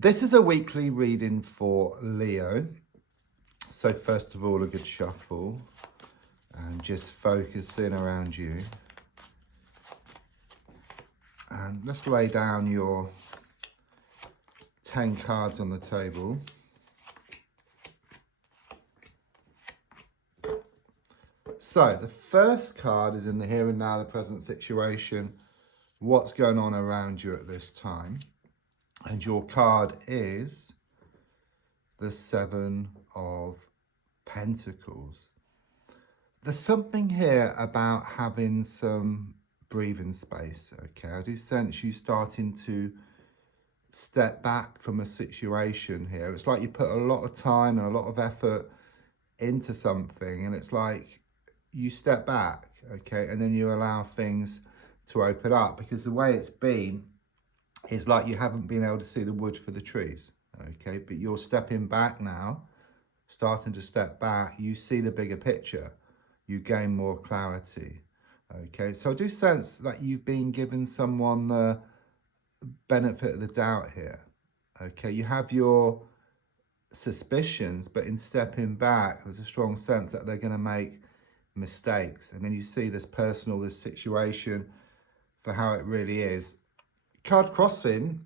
This is a weekly reading for Leo. So first of all, a good shuffle and just focus in around you. And let's lay down your 10 cards on the table. So the first card is in the here and now, the present situation, what's going on around you at this time. And your card is the Seven of Pentacles. There's something here about having some breathing space, okay? I do sense you starting to step back from a situation here. It's like you put a lot of time and a lot of effort into something, and it's like you step back, okay? And then you allow things to open up, because the way it's been is like you haven't been able to see the wood for the trees, okay? But you're stepping back now, starting to step back. You see the bigger picture. You gain more clarity, okay? So I do sense that you've been given someone the benefit of the doubt here, okay? You have your suspicions, but in stepping back, there's a strong sense that they're going to make mistakes. And then you see this personal, this situation for how it really is. Card crossing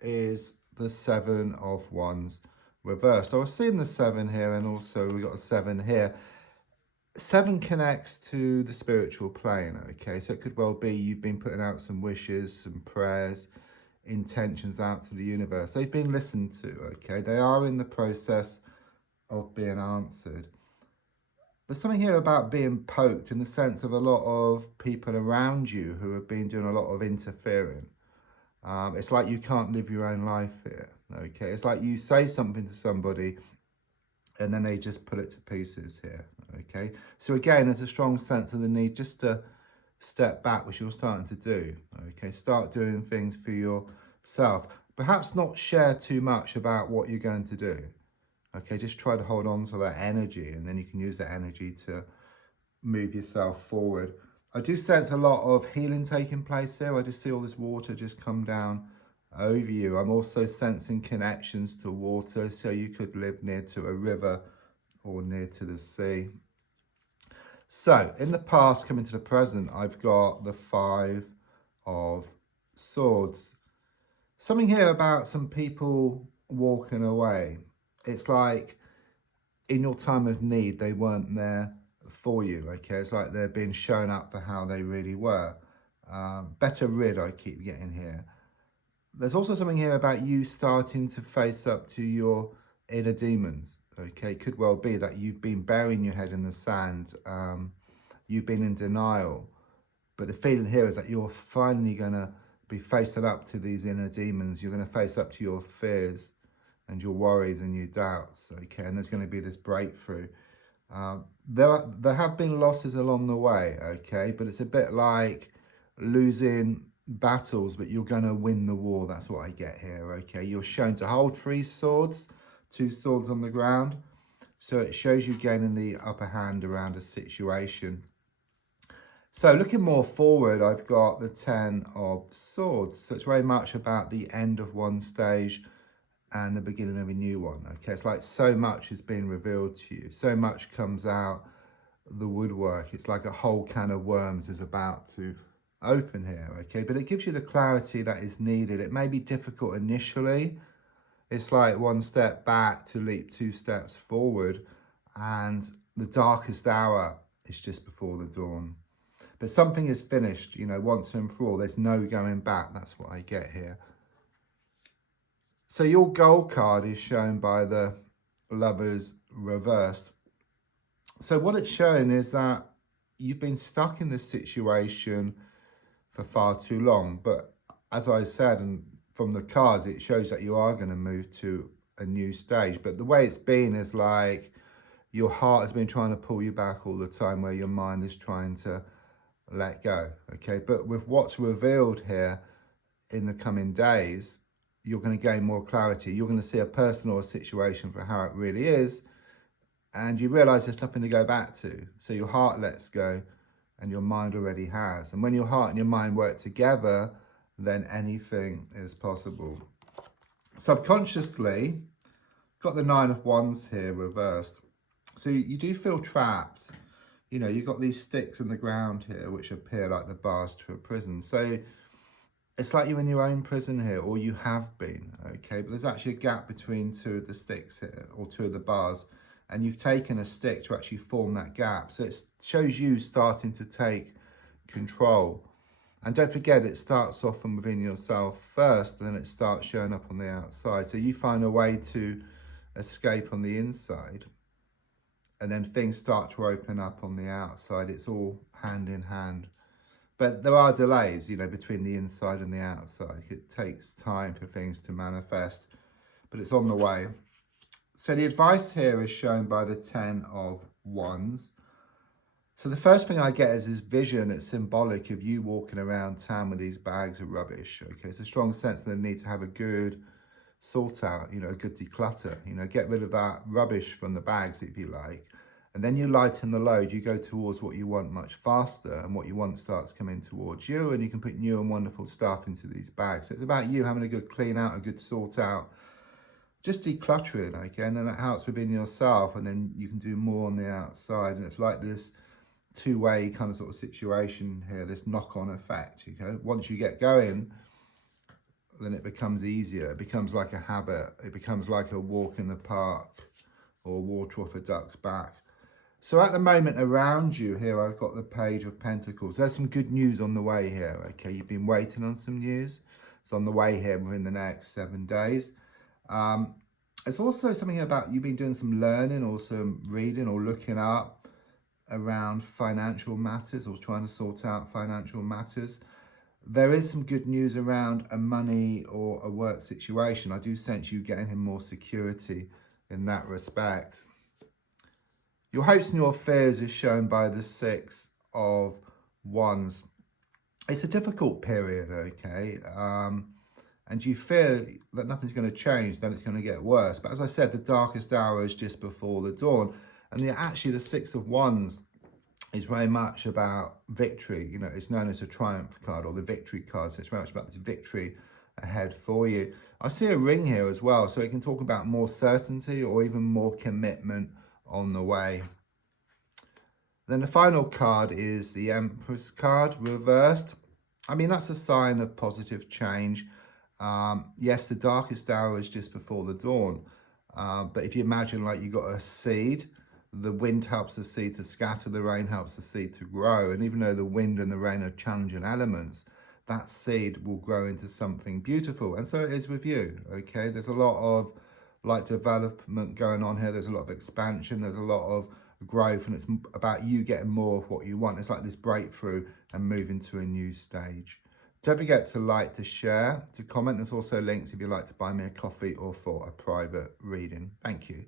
is the Seven of Wands reversed. So I was seeing the 7 here, and also we got a 7 here. 7 connects to the spiritual plane, okay? So it could well be you've been putting out some wishes, some prayers, intentions out to the universe. They've been listened to, okay? They are in the process of being answered. There's something here about being poked, in the sense of a lot of people around you who have been doing a lot of interfering. It's like you can't live your own life here, okay? It's like you say something to somebody and then they just put it to pieces here, okay? So again, there's a strong sense of the need just to step back, which you're starting to do, okay? Start doing things for yourself. Perhaps not share too much about what you're going to do, okay? Just try to hold on to that energy, and then you can use that energy to move yourself forward. I do sense a lot of healing taking place here. I just see all this water just come down over you. I'm also sensing connections to water, so you could live near to a river or near to the sea. So in the past, coming to the present, I've got the 5 of Swords. Something here about some people walking away. It's like in your time of need, they weren't there for you, okay? It's like they're being shown up for how they really were. Better rid, I keep getting here. There's also something here about you starting to face up to your inner demons, okay? It could well be that you've been burying your head in the sand. You've been in denial. But the feeling here is that you're finally going to be facing up to these inner demons. You're going to face up to your fears and your worries and your doubts, okay? And there's going to be this breakthrough. There have been losses along the way, okay? But it's a bit like losing battles, but you're going to win the war. That's what I get here, okay? You're shown to hold 3 swords, 2 swords on the ground. So it shows you gaining the upper hand around a situation. So looking more forward, I've got the 10 of Swords. So it's very much about the end of one stage and the beginning of a new one, okay? It's like so much is being revealed to you. So much comes out the woodwork. It's like a whole can of worms is about to open here, okay? But it gives you the clarity that is needed. It may be difficult initially. It's like 1 step back to leap 2 steps forward, and the darkest hour is just before the dawn. But something is finished, you know, once and for all. There's no going back. That's what I get here. So your goal card is shown by the Lovers reversed. So what it's showing is that you've been stuck in this situation for far too long. But as I said, and from the cards, it shows that you are going to move to a new stage. But the way it's been is like your heart has been trying to pull you back all the time, where your mind is trying to let go, okay? But with what's revealed here in the coming days, you're going to gain more clarity. You're going to see a person or a situation for how it really is, and you realize there's nothing to go back to. So your heart lets go and your mind already has. And when your heart and your mind work together, then anything is possible. Subconsciously, got the 9 of Wands here reversed. So you do feel trapped. You know, you've got these sticks in the ground here, which appear like the bars to a prison. So it's like you're in your own prison here, or you have been, okay? But there's actually a gap between two of the sticks here, or two of the bars, and you've taken a stick to actually form that gap. So it shows you starting to take control. And don't forget, it starts off from within yourself first, and then it starts showing up on the outside. So you find a way to escape on the inside, and then things start to open up on the outside. It's all hand in hand. But there are delays, you know, between the inside and the outside. It takes time for things to manifest, but it's on the way. So the advice here is shown by the 10 of Wands. So the first thing I get is this vision. It's symbolic of you walking around town with these bags of rubbish. Okay, it's a strong sense that they need to have a good sort out, you know, a good declutter, you know, get rid of that rubbish from the bags, if you like. And then you lighten the load, you go towards what you want much faster, and what you want starts coming towards you, and you can put new and wonderful stuff into these bags. So it's about you having a good clean out, a good sort out, just decluttering, okay? And then that helps within yourself, and then you can do more on the outside. And it's like this two-way kind of sort of situation here, this knock-on effect, okay? Once you get going, then it becomes easier. It becomes like a habit. It becomes like a walk in the park or water off a duck's back. So at the moment around you here, I've got the Page of Pentacles. There's some good news on the way here, okay? You've been waiting on some news. It's on the way here within the next 7 days. It's also something about you've been doing some learning or some reading or looking up around financial matters or trying to sort out financial matters. There is some good news around a money or a work situation. I do sense you getting in more security in that respect. Your hopes and your fears is shown by the 6 of Wands. It's a difficult period, okay? And you fear that nothing's going to change, then it's going to get worse. But as I said, the darkest hour is just before the dawn. And actually the 6 of Wands is very much about victory. You know, it's known as a triumph card or the victory card. So it's very much about this victory ahead for you. I see a ring here as well. So it can talk about more certainty or even more commitment on the way. Then the final card is the Empress card reversed. I mean, that's a sign of positive change. Yes, the darkest hour is just before the dawn. But if you imagine like you got a seed, the wind helps the seed to scatter, the rain helps the seed to grow. And even though the wind and the rain are challenging elements, that seed will grow into something beautiful. And so it is with you, okay? There's a lot of like development going on here. There's a lot of expansion. There's a lot of growth, and it's about you getting more of what you want. It's like this breakthrough and moving to a new stage. Don't forget to like, to share, to comment. There's also links if you'd like to buy me a coffee or for a private reading. Thank you.